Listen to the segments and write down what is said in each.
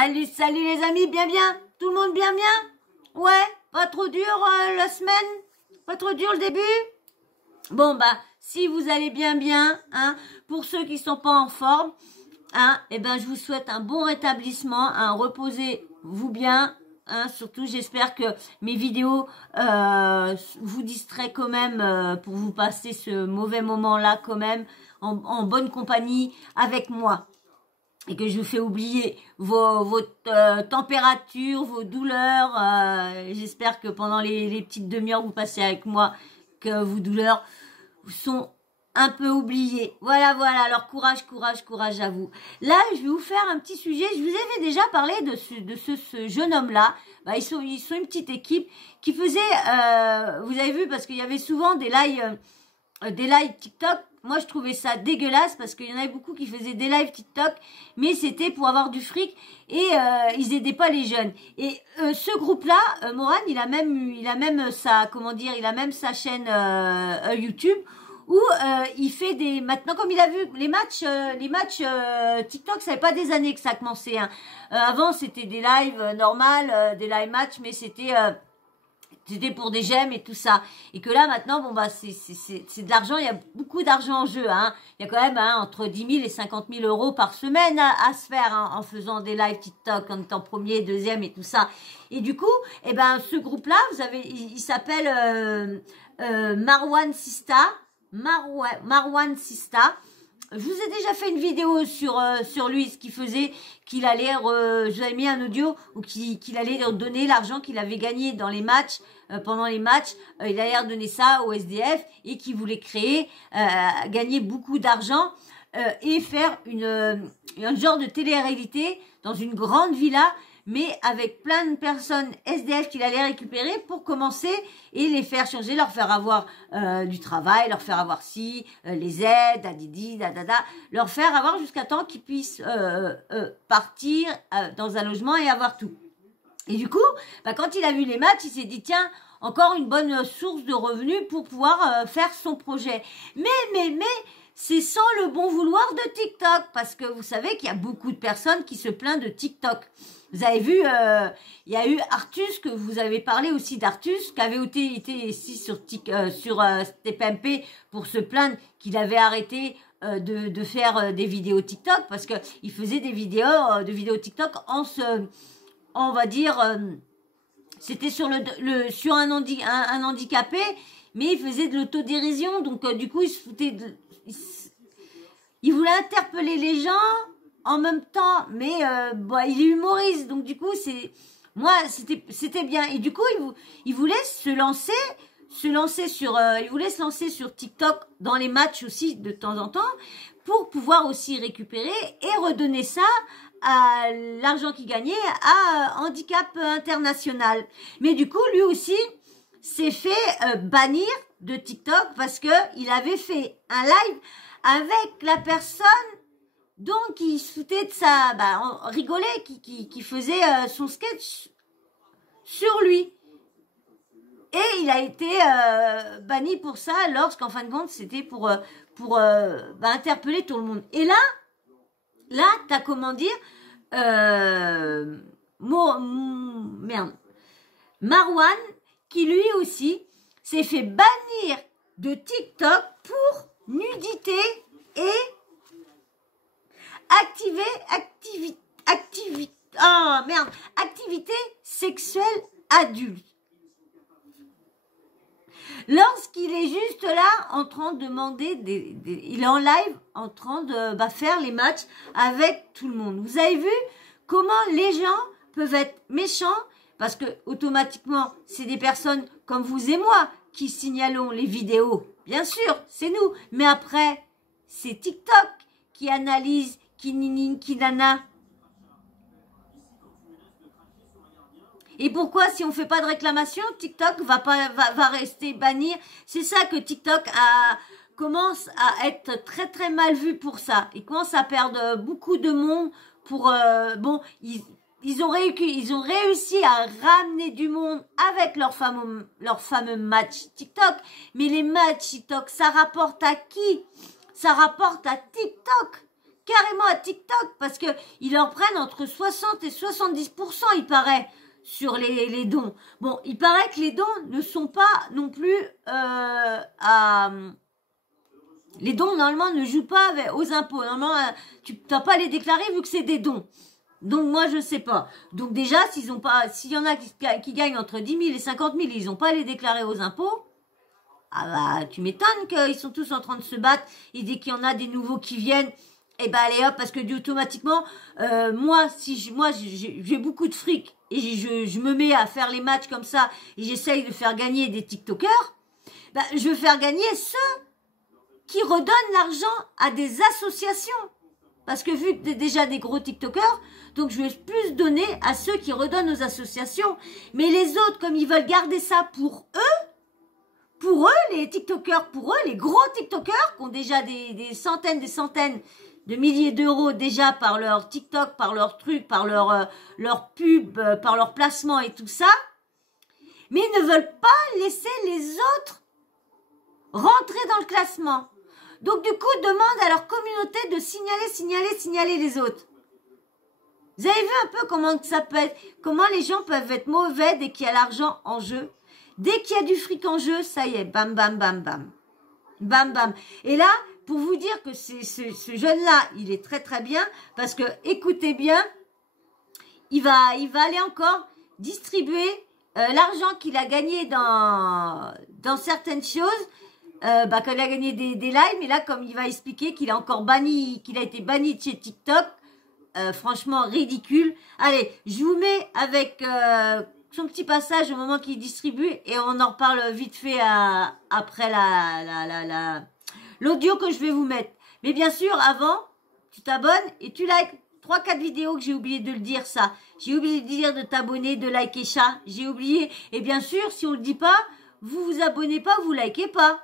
Salut, salut les amis, bien bien? Tout le monde bien bien? Ouais, pas trop dur la semaine? Pas trop dur le début? Bon bah, si vous allez bien bien, hein, pour ceux qui sont pas en forme, hein, eh ben je vous souhaite un bon rétablissement, hein, reposez-vous bien, hein, surtout j'espère que mes vidéos vous distraient quand même pour vous passer ce mauvais moment-là quand même en bonne compagnie avec moi. Et que je vous fais oublier vos températures, vos douleurs. J'espère que pendant les petites demi-heures que vous passez avec moi, que vos douleurs sont un peu oubliées. Voilà, voilà. Alors courage, courage, courage à vous. Là, je vais vous faire un petit sujet. Je vous avais déjà parlé de ce jeune homme-là. Bah, ils sont une petite équipe qui faisait, vous avez vu, parce qu'il y avait souvent des lives TikTok. Moi, je trouvais ça dégueulasse parce qu'il y en avait beaucoup qui faisaient des lives TikTok, mais c'était pour avoir du fric et ils aidaient pas les jeunes. Et ce groupe-là, Moran, il a même sa, comment dire, il a même sa chaîne YouTube où il fait des, maintenant comme il a vu les matchs TikTok, ça fait pas des années que ça a commencé. Hein. Avant, c'était des lives normales, des live matchs, mais c'était pour des j'aime et tout ça. Et que là, maintenant, bon, bah, c'est de l'argent. Il y a beaucoup d'argent en jeu, hein. Il y a quand même, hein, entre 10 000 et 50 000 euros par semaine à se faire, hein, en faisant des lives TikTok, en étant premier, deuxième et tout ça. Et du coup, eh ben, ce groupe-là, vous avez, il s'appelle, Marwan Sista. Marwan Sista. Je vous ai déjà fait une vidéo sur lui, ce qu'il faisait, qu'il allait, je vous avais mis un audio où qu'il allait donner l'argent qu'il avait gagné dans les matchs, pendant les matchs, il allait redonner ça au SDF et qu'il voulait créer, gagner beaucoup d'argent et faire un genre de télé-réalité dans une grande villa, mais avec plein de personnes SDF qu'il allait récupérer pour commencer et les faire changer, leur faire avoir du travail, leur faire avoir les aides, dadidi, dadada, leur faire avoir jusqu'à temps qu'ils puissent partir dans un logement et avoir tout. Et du coup, bah, quand il a vu les matchs, il s'est dit, tiens, encore une bonne source de revenus pour pouvoir faire son projet. Mais, c'est sans le bon vouloir de TikTok, parce que vous savez qu'il y a beaucoup de personnes qui se plaignent de TikTok. Vous avez vu, il y a eu Artus, que vous avez parlé aussi d'Artus, qui avait été ici sur TPMP pour se plaindre qu'il avait arrêté de faire des vidéos TikTok, parce que il faisait des vidéos TikTok on va dire, c'était sur sur un handicapé, mais il faisait de l'autodérision, donc du coup il se foutait il voulait interpeller les gens en même temps, mais bah, il est humoriste, donc du coup c'était bien. Et du coup il voulait se lancer sur TikTok dans les matchs aussi de temps en temps pour pouvoir aussi récupérer et redonner ça à l'argent qu'il gagnait à Handicap International. Mais du coup lui aussi s'est fait bannir de TikTok parce que il avait fait un live avec la personne donc il se foutait de ça, bah, on rigolait, qui faisait son sketch sur lui. Et il a été banni pour ça, lorsqu'en fin de compte, c'était pour bah, interpeller tout le monde. Et là, t'as comment dire, Marwan, qui lui aussi s'est fait bannir de TikTok pour nudité et activité sexuelle adulte. Lorsqu'il est juste là en train de demander, il est en live en train de faire les matchs avec tout le monde. Vous avez vu comment les gens peuvent être méchants parce que automatiquement c'est des personnes comme vous et moi qui signalons les vidéos. Bien sûr, c'est nous. Mais après, c'est TikTok qui analyse, qui nini, qui nana. Et pourquoi, si on fait pas de réclamation, TikTok va rester bannir? C'est ça que TikTok commence à être très très mal vu pour ça. Ils commencent à perdre beaucoup de monde pour bon, ils ont réussi à ramener du monde avec leur fameux match TikTok. Mais les matchs TikTok, ça rapporte à qui? Ça rapporte à TikTok carrément à TikTok parce que ils leur prennent entre 60 et 70%, il paraît, sur les dons. Bon, il paraît que les dons ne sont pas non plus les dons, normalement, ne jouent pas aux impôts. Normalement, tu n'as pas à les déclarer vu que c'est des dons. Donc, moi, je sais pas. Donc, déjà, s'il y en a qui gagnent entre 10 000 et 50 000, ils n'ont pas à les déclarer aux impôts. Ah bah, tu m'étonnes qu'ils sont tous en train de se battre. Et dès qu'il y en a des nouveaux qui viennent, eh ben, allez hop, parce que automatiquement, moi, j'ai beaucoup de fric et je me mets à faire les matchs comme ça et j'essaye de faire gagner des TikTokers, ben, je veux faire gagner ceux qui redonnent l'argent à des associations. Parce que vu que t'es déjà des gros TikTokers, donc je vais plus donner à ceux qui redonnent aux associations. Mais les autres, comme ils veulent garder ça pour eux, les TikTokers, pour eux, les gros TikTokers, qui ont déjà des centaines de milliers d'euros déjà par leur TikTok, par leur truc, par leur pub, par leur placement et tout ça, mais ils ne veulent pas laisser les autres rentrer dans le classement. Donc du coup, demande à leur communauté de signaler les autres. Vous avez vu un peu comment les gens peuvent être mauvais dès qu'il y a l'argent en jeu. Dès qu'il y a du fric en jeu, ça y est, bam, bam, bam, bam. Bam, bam. Et là, pour vous dire que ce jeune-là, il est très, très bien, parce que, écoutez bien, il va aller encore distribuer l'argent qu'il a gagné dans certaines choses, quand il a gagné des lives, mais là, comme il va expliquer qu'il a encore qu'il a été banni de chez TikTok, franchement, ridicule. Allez, je vous mets avec son petit passage au moment qu'il distribue et on en reparle vite fait après l'audio que je vais vous mettre. Mais bien sûr, avant, tu t'abonnes et tu likes. 3-4 vidéos que j'ai oublié de le dire, ça. J'ai oublié de dire de t'abonner, de liker ça. J'ai oublié. Et bien sûr, si on le dit pas, vous vous abonnez pas, vous likez pas.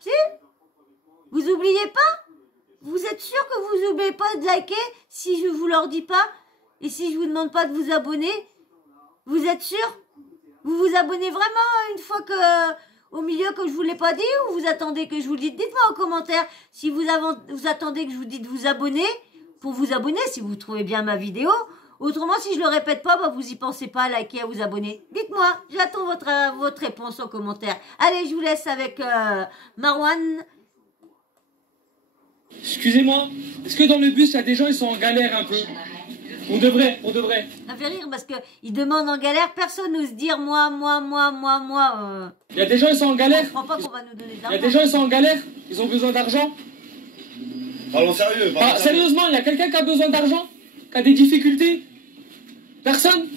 Si? Vous oubliez pas? Vous êtes sûr que vous n'oubliez pas de liker si je vous leur dis pas? Et si je vous demande pas de vous abonner? Vous êtes sûr? Vous vous abonnez vraiment une fois au milieu que je vous l'ai pas dit ou vous attendez que je vous le dise? Dites-moi en commentaire si vous attendez que je vous dise de vous abonner pour vous abonner si vous trouvez bien ma vidéo. Autrement, si je le répète pas, bah, vous y pensez pas à liker, à vous abonner. Dites-moi, j'attends votre réponse en commentaire. Allez, je vous laisse avec Marwan. Excusez-moi, est-ce que dans le bus, il y a des gens, ils sont en galère un peu? On devrait. Ça fait rire parce qu'ils demandent en galère, personne n'ose dire moi. Il y a des gens, ils sont en galère. Je crois pas qu'on va nous donner de Il y l'argent. a des gens, ils sont en galère. Ils ont besoin d'argent. Parlons sérieux. Sérieusement, il y a quelqu'un qui a besoin d'argent? Qui a des difficultés? Personne?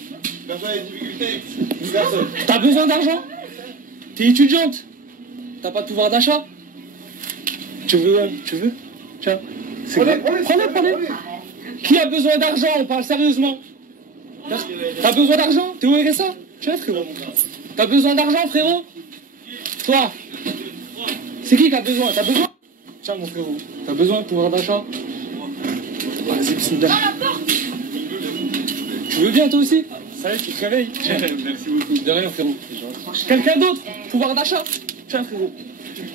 Personne n'a des difficultés. Personne. T'as besoin d'argent? T'es étudiante? T'as pas de pouvoir d'achat? Tu veux? Tiens. Prenez. Qui a besoin d'argent? On parle sérieusement. T'as besoin d'argent? T'es au RSA? Tiens, frérot. T'as besoin d'argent, frérot? Toi? C'est qui a besoin? T'as besoin? Tiens, mon frérot. T'as besoin de pouvoir d'achat? Vas-y, bismillah. Tu veux bien, toi aussi? Ça y est, tu te réveilles? Merci beaucoup. De rien, frérot. Quelqu'un d'autre? Pouvoir d'achat? Tiens, frérot.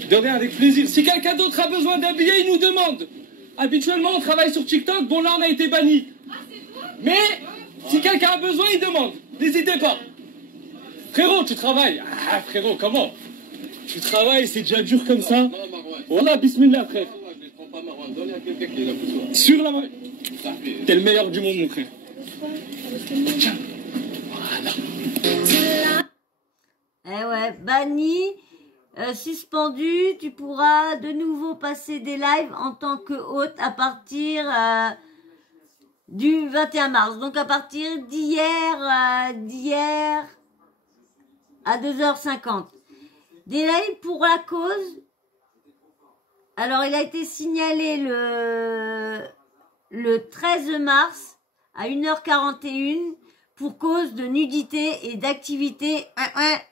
De rien, avec plaisir. Si quelqu'un d'autre a besoin d'un billet, il nous demande. Habituellement, on travaille sur TikTok. Bon, là, on a été banni. Mais, si quelqu'un a besoin, il demande. N'hésitez pas. Frérot, tu travailles. Ah, frérot, comment? Tu travailles, c'est déjà dur comme ça. Voilà, bismillah, frère. Sur la main. T'es le meilleur du monde, mon frère. Tiens. Voilà. Eh ouais, banni. Suspendu, tu pourras de nouveau passer des lives en tant que hôte à partir du 21 mars. Donc à partir d'hier à 2h50. Des lives pour la cause. Alors il a été signalé le 13 mars à 1h41. Pour cause de nudité et d'activité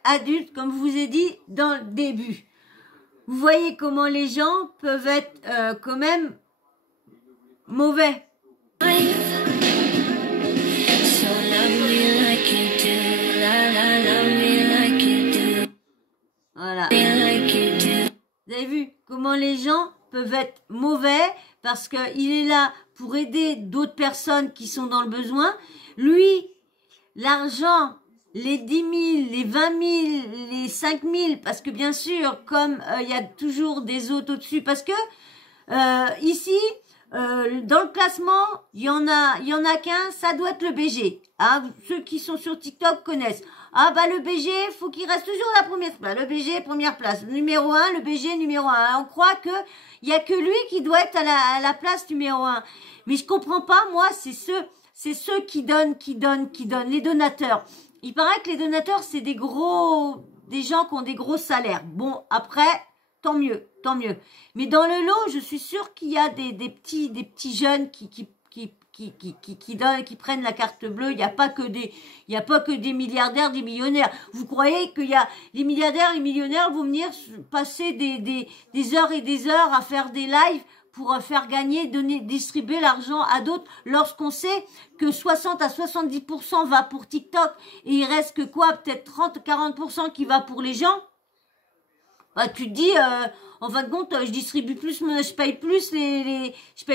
adulte, comme je vous ai dit dans le début. Vous voyez comment les gens peuvent être quand même mauvais. Voilà. Vous avez vu comment les gens peuvent être mauvais parce que il est là pour aider d'autres personnes qui sont dans le besoin. Lui, l'argent, les 10 000, les 20 000, les 5 000, parce que bien sûr, comme il y a toujours des autres au-dessus, parce que ici, dans le classement, il y en a qu'un, ça doit être le BG. Hein, ceux qui sont sur TikTok connaissent. Ah bah le BG, faut qu'il reste toujours à la première place. Le BG, première place. Numéro 1, le BG, numéro 1. On croit que il y a que lui qui doit être à la place numéro 1. Mais je comprends pas, moi, c'est ceux qui donnent, les donateurs. Il paraît que les donateurs, c'est des gens qui ont des gros salaires. Bon, après, tant mieux, tant mieux. Mais dans le lot, je suis sûre qu'il y a des petits jeunes qui donnent, qui prennent la carte bleue. Il n'y a pas que des milliardaires, des millionnaires. Vous croyez qu'il y a les milliardaires, les millionnaires vont venir passer des heures et des heures à faire des lives pour faire gagner, distribuer l'argent à d'autres, lorsqu'on sait que 60 à 70% va pour TikTok et il reste que quoi, peut-être 30-40% qui va pour les gens. Bah, tu te dis, en fin de compte, je distribue plus, je paye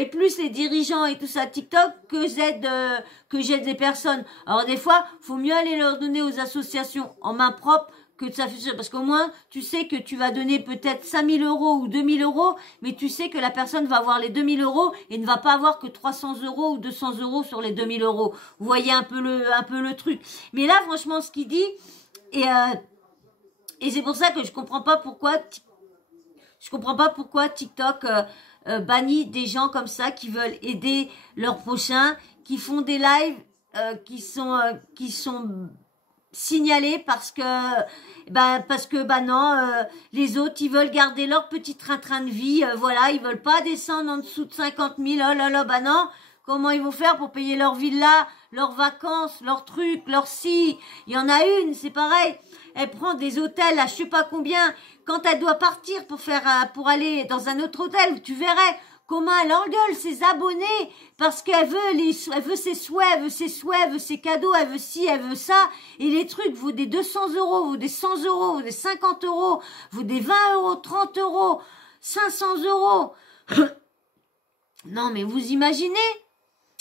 plus les dirigeants et tout ça TikTok que j'aide les personnes. Alors des fois, faut mieux aller leur donner aux associations en main propre que de s'afficher, parce qu'au moins, tu sais que tu vas donner peut-être 5 000 € ou 2 000 €, mais tu sais que la personne va avoir les 2 000 € et ne va pas avoir que 300 € ou 200 € sur les 2 000 €. Vous voyez un peu le truc. Mais là, franchement, ce qu'il dit, et c'est pour ça que je comprends pas pourquoi TikTok bannit des gens comme ça qui veulent aider leurs prochains, qui font des lives qui sont signalés parce que les autres ils veulent garder leur petit train de vie, voilà, ils veulent pas descendre en dessous de 50 000, oh là là, bah non. Comment ils vont faire pour payer leur villa, leurs vacances, leurs trucs, leurs si. Il y en a une, c'est pareil. Elle prend des hôtels à je sais pas combien. Quand elle doit partir pour aller dans un autre hôtel, tu verrais comment elle engueule ses abonnés parce qu'elle veut ses souhaits, elle veut ses cadeaux, elle veut ci, elle veut ça. Et les trucs vaut des 200 €, vaut des 100 €, vaut des 50 €, vaut des 20 €, 30 €, 500 €. Non, mais vous imaginez?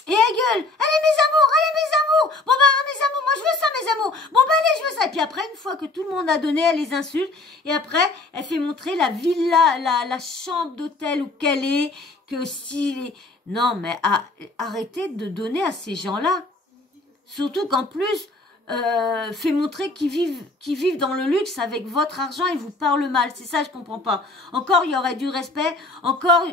Et elle gueule, allez mes amours, bon bah mes amours, moi je veux ça mes amours, bon bah allez je veux ça. Et puis après, une fois que tout le monde a donné, elle les insulte, et après elle fait montrer la villa, la chambre d'hôtel où qu'elle est, que si... Non mais arrêtez de donner à ces gens-là, surtout qu'en plus, fait montrer qu'ils vivent dans le luxe avec votre argent et vous parlent mal, c'est ça je comprends pas. Encore il y aurait du respect, encore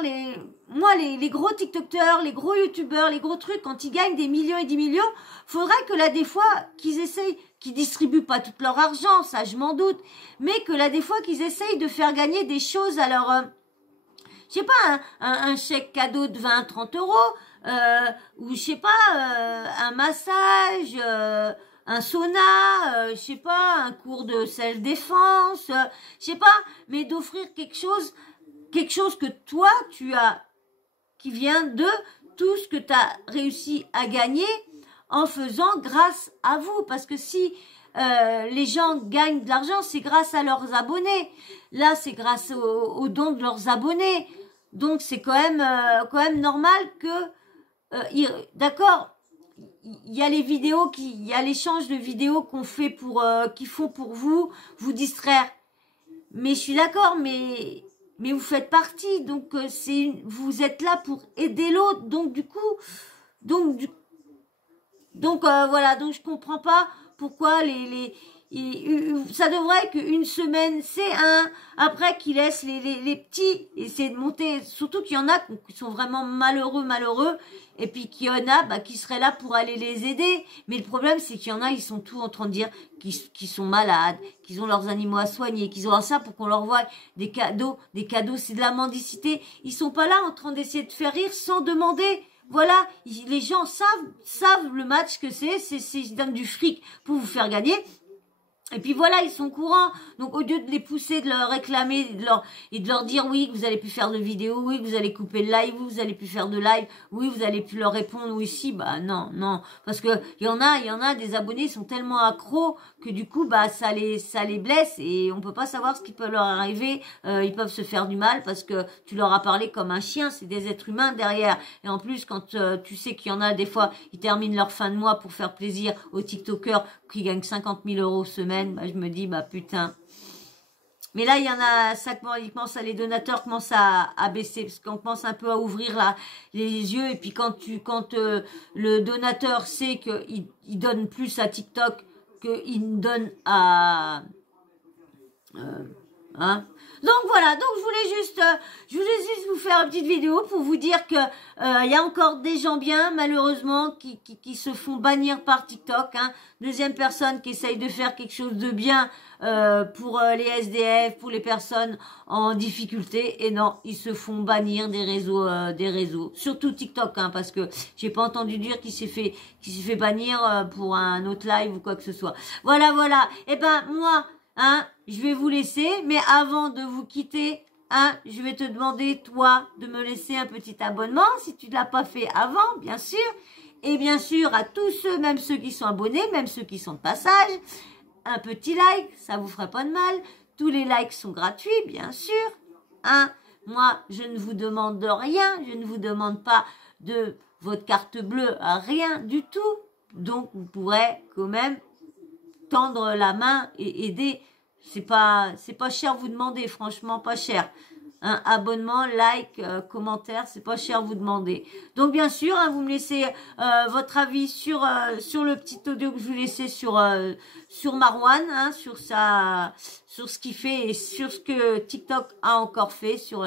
les gros TikTokers, les gros YouTubeurs, les gros trucs, quand ils gagnent des millions et des millions, faudrait que là, des fois, qu'ils essayent, qu'ils distribuent pas tout leur argent, ça, je m'en doute, mais que là, des fois, qu'ils essayent de faire gagner des choses à leur, je sais pas, un chèque cadeau de 20-30 €, ou je sais pas, un massage, un sauna, je sais pas, un cours de self-défense, je sais pas, mais d'offrir quelque chose que toi, tu as, qui vient de tout ce que tu as réussi à gagner en faisant grâce à vous. Parce que si les gens gagnent de l'argent, c'est grâce à leurs abonnés. Là, c'est grâce aux dons de leurs abonnés. Donc, c'est quand même normal que... d'accord, il y a les vidéos, il y a l'échange de vidéos qu'on fait qui font pour vous distraire. Mais je suis d'accord, mais vous faites partie, donc vous êtes là pour aider l'autre, donc voilà, donc je comprends pas pourquoi ça devrait qu'une semaine c'est après qu'ils laissent les petits essayer de monter, surtout qu'il y en a qui sont vraiment malheureux, et puis qu'il y en a qui seraient là pour aller les aider, mais le problème c'est qu'il y en a, ils sont tous en train de dire qu'ils sont malades, qu'ils ont leurs animaux à soigner, qu'ils ont ça pour qu'on leur voie des cadeaux, c'est de la mendicité. Ils sont pas là en train d'essayer de faire rire sans demander. Voilà, les gens savent le match que c'est, ils donnent du fric pour vous faire gagner. Et puis voilà, ils sont courants. Donc au lieu de les pousser, de leur réclamer, et de leur dire oui, que vous allez plus faire de vidéos, oui, que vous allez couper le live, oui, vous allez plus faire de live, oui, vous allez plus leur répondre, oui, si, bah non, non. Parce que il y en a des abonnés, ils sont tellement accros que du coup, bah ça les blesse et on peut pas savoir ce qui peut leur arriver. Ils peuvent se faire du mal parce que tu leur as parlé comme un chien, c'est des êtres humains derrière. Et en plus, quand tu sais qu'il y en a des fois, ils terminent leur fin de mois pour faire plaisir aux TikTokers qui gagnent 50 000 € semaine, bah, je me dis, bah putain. Mais là, il y en a, les donateurs commencent à baisser, parce qu'on commence un peu à ouvrir là, les yeux, et puis quand le donateur sait qu'il donne plus à TikTok qu'il donne à... hein. Donc voilà, donc je voulais juste vous faire une petite vidéo pour vous dire que il y a encore des gens bien, malheureusement, qui se font bannir par TikTok. Hein. Deuxième personne qui essaye de faire quelque chose de bien pour les SDF, pour les personnes en difficulté. Et non, ils se font bannir des réseaux. Surtout TikTok, hein, parce que j'ai pas entendu dire qu'il s'est fait bannir pour un autre live ou quoi que ce soit. Voilà, voilà. Et ben moi. Hein, je vais vous laisser, mais avant de vous quitter, hein, je vais te demander, toi, de me laisser un petit abonnement, si tu ne l'as pas fait avant, bien sûr. Et bien sûr, à tous ceux, même ceux qui sont abonnés, même ceux qui sont de passage, un petit like, ça vous ferait pas de mal. Tous les likes sont gratuits, bien sûr. Hein, moi, je ne vous demande de rien, je ne vous demande pas de votre carte bleue, rien du tout. Donc, vous pourrez quand même tendre la main et aider. C'est pas cher vous demander, franchement pas cher. Un abonnement, like, commentaire, c'est pas cher vous demander. Donc bien sûr, hein, vous me laissez votre avis sur le petit audio que je vous laissais sur Marwan, hein, sur ce qu'il fait et sur ce que TikTok a encore fait sur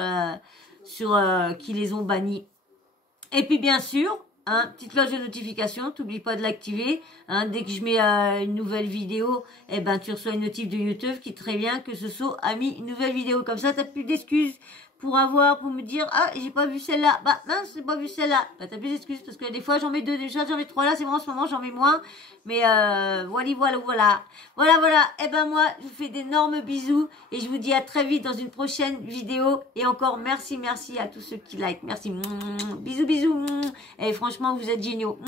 qui les ont bannis. Et puis bien sûr, hein, petite cloche de notification, t'oublie pas de l'activer. Hein, dès que je mets une nouvelle vidéo, eh ben tu reçois une notif de YouTube qui te prévient que ce saut a mis une nouvelle vidéo. Comme ça, t'as plus d'excuses pour me dire ah j'ai pas vu celle-là. Bah mince, j'ai pas vu celle-là. Bah t'as plus d'excuses parce que des fois j'en mets deux déjà, j'en mets trois là. C'est vrai en ce moment j'en mets moins. Mais voilà. Et ben moi je vous fais d'énormes bisous et je vous dis à très vite dans une prochaine vidéo. Et encore merci à tous ceux qui like. Merci. Bisous. Et franchement vous êtes géniaux.